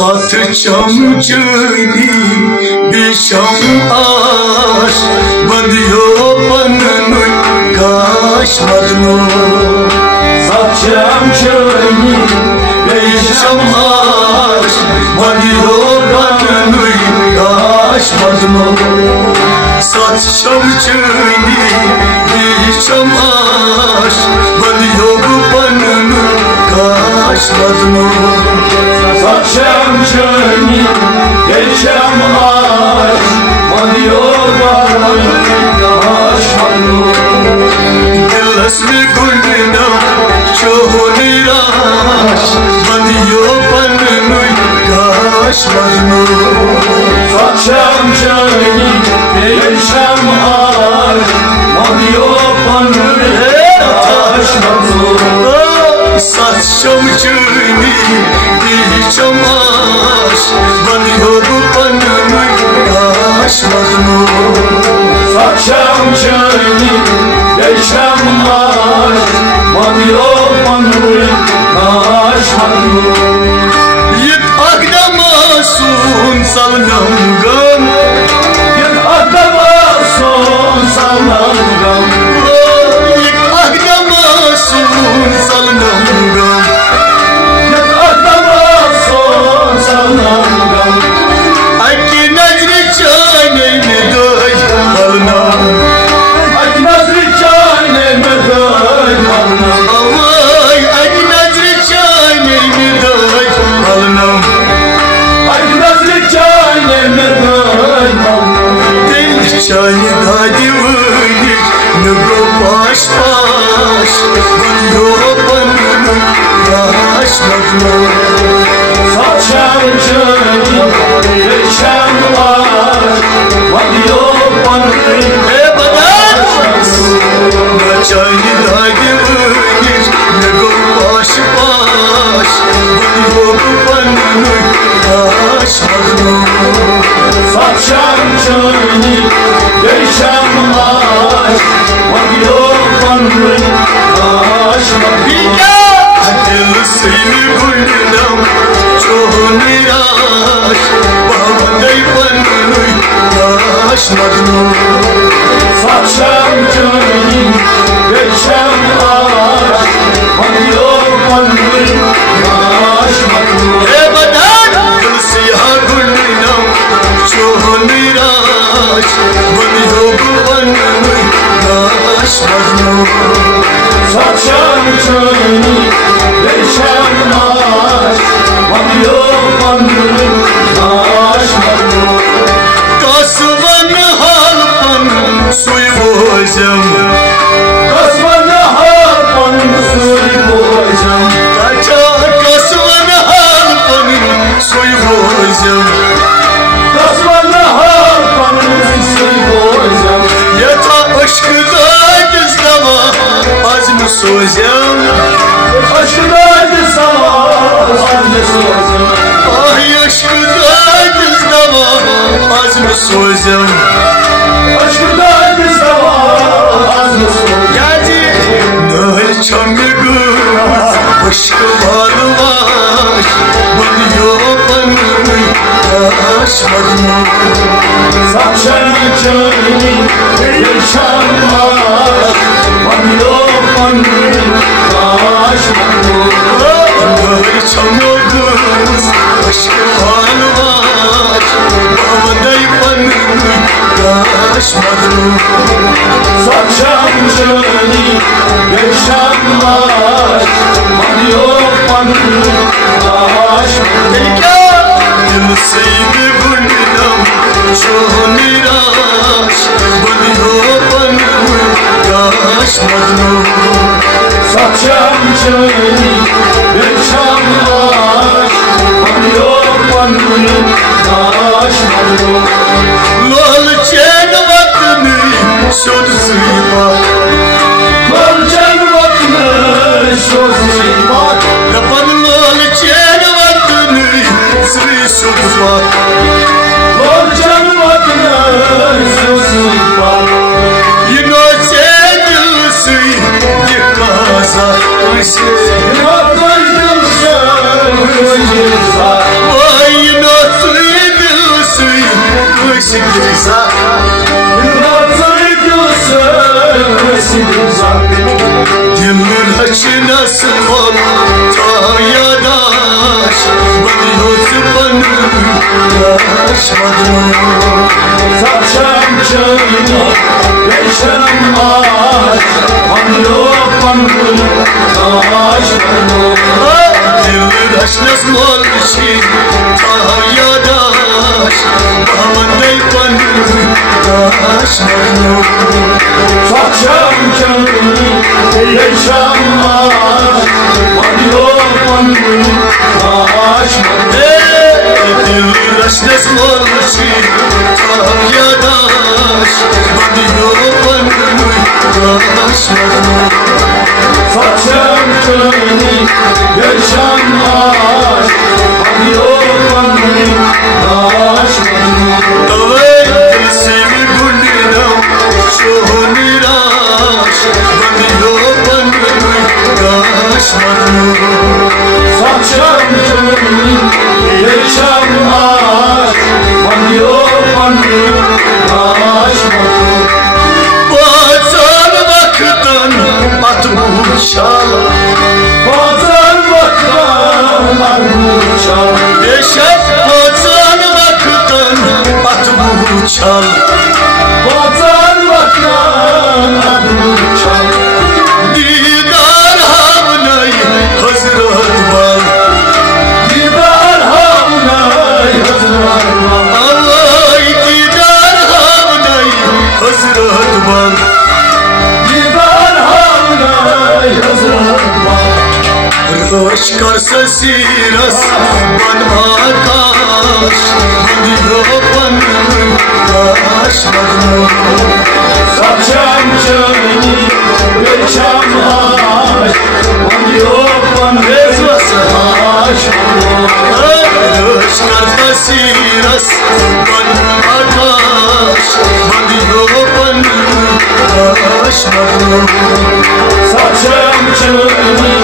साथ चमचनी बिशम आश बंदियो पन्नु काश मदनो साथ चमचनी बिशम आश बंदियो पन्नु काश मदनो साथ चमचनी बिशम आश बंदियो पन्नु काश मदनो Saçam çöni, geçem aş, manıyorlar aşkını. Dilesmi gülmina, çoğuniraş, manıyor panını kaşmadını. Saçam çöni, geçem aş, manıyor panını kaşmadını. Saçam çöni, biçam aş, banıyor bu panını kaşmadını. Saçam çöni, geçem aş, banıyor panını kaşmadını. Yık akdamasun salnam gam, yık akdamasun salnam gam, yık akdamasun salnam gam. Aki nazri chane mein doy balna, aki nazri chane mein doy balna, awai aki nazri chane mein doy balna, aki nazri chane mein doy balna. Dil chane dadi vani nugo pash pash, baniyo pannu pash magno. Saçam çöni, geçem aş, vanıyor panını Naçayni daydi vınir, nego baş baş, vanıyor panını kaşmadını. Saçam çöni, geçem aş, vanıyor panını kaşmadını. Dil seni gülünam, çoğuniraş, babanday panını kaşmadını. Saçam çöni, geçem aş, vanıyor panını kaşmadını. Dil siyah gülünam, çoğuniraş, vanıyor panını kaşmadını. Saçam çöni, geçem aş, vanıyor panını kaşmadını. Kasvan halpan suy bozam, kasvan halpan suy bozam, kasvan halpan suy bozam, kasvan halpan suy bozam. Yata aşkıda gizlama azmi sozam, aşkıda gizlama azmi sozam. Ay aşkıda gizlama azmi sozam, aşkıda gizlama azmi sozam. Geldi nöl çamlı gız, aşkı varlaş, vanıyor panını kaşmadını. Saçam çöni, geçem aş, vanıyor panını kaşmadını. Nöl çamlı gız, aşkı varlaş, babanday panını kaşmadını. Saçam çöni, geçem aş, vanıyor panını kaşmadını. Dil seni gülünam, çoğuniraş, banıyor panını kaşmadını. Saçam çöni, geçem aş, vanıyor panını kaşmadını. Lol çen vatını şod sıfat, lol çen vatını şod sıfat. Yapan lol çen vatını sri şod sıfat, lol çen vatını şod sıfat. Yino çen dilsi yıkaza, yino çen dilsi yıkaza. sigilza Dilin haçına sıvol Tayadaş Banyosu bana Yaşmadım Saçam canı Beşem ağaç Banyo banyo Yaşmadım Dilin haçına sıvol Tayadaş Banyo banyo Yaşmadım Saçam canı Beşem ağaç Banyo banyo Yaşmadım Dilin haçına sıvol Tayadaş Banyo banyo Yaşmadım Saçam canı Beşem ağaç Banyo banyo Yaşmadım Davay seni gülünem Şu niraş Banyo banyo Yaşmadım Saçam canı Beşem ağaç Banyo banyo Yaşmadım Bazen vakıdan at uçal Bazen vakıdan at uçal Yaşar bazen vakıdan at uçal Bazen vakıdan at uçal Didar havnay hazrat var Didar havnay hazrat var Ay didar havnay hazrat var Didar havnay hazrat var Röş karsa siras ban akaş Banyo banyo yaşmadım Saçam canı Beşem ağaç Banyo banyo yaşmadım Röş karsa siras ban akaş Banyo banyo yaşmadım Saçam canı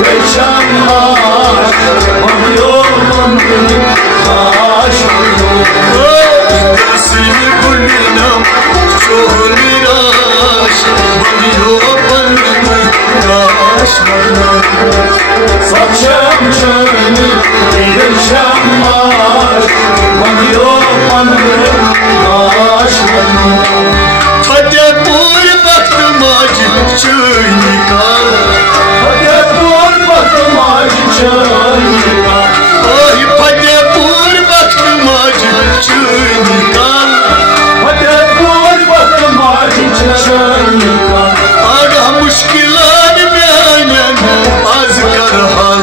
Beşem ağaç Banyo banyo yaşmadım Seni gülünem Çoğu niraş Banyo banyo yaşmadım Saçam canı Beşem ağaç Banyo banyo yaşmadım Tadepur baktım acı çöykal Tadepur baktım acı çöykal Ay Tadepur baktım acı çöykal Tadepur baktım acı çöykal Aga muşkilan benim az karhal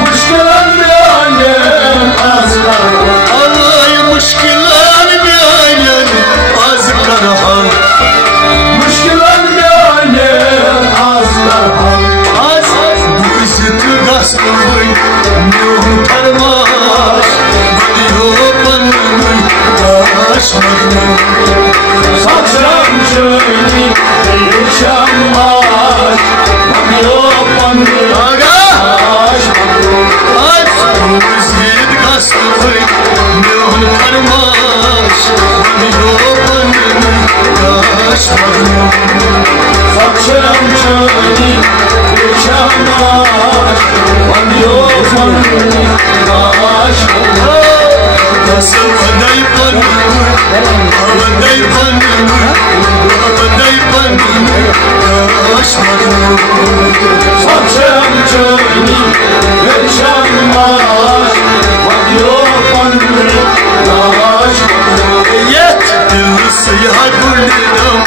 Muşkilan benim az karhal Ay muşkilan benim az karhal Muşkilan benim az karhal Az bu zıtı gaspın Nuh parmaş Banyo banyo yaşmadım Saçam canı Beşem ağaç Banyo banyo yaşmadım Az bu zıtı gaspın Nuh parmaş Banyo banyo yaşmadım Saçam canı Beşem ağaç Banyo banyo yaşmadım Nasıl aday banyo Aday banyo Aday banyo yaşmadım Saçam canı Beşem ağaç Banyo banyo yaşmadım Yet dil siyah gülünem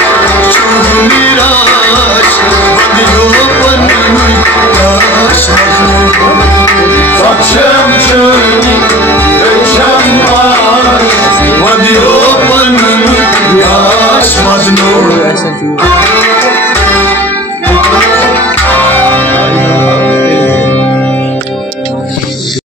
Çoğu niraş Banyo banyo yaşmadım Saçam canı Beşem ağaç Banyo banyo yaşmadım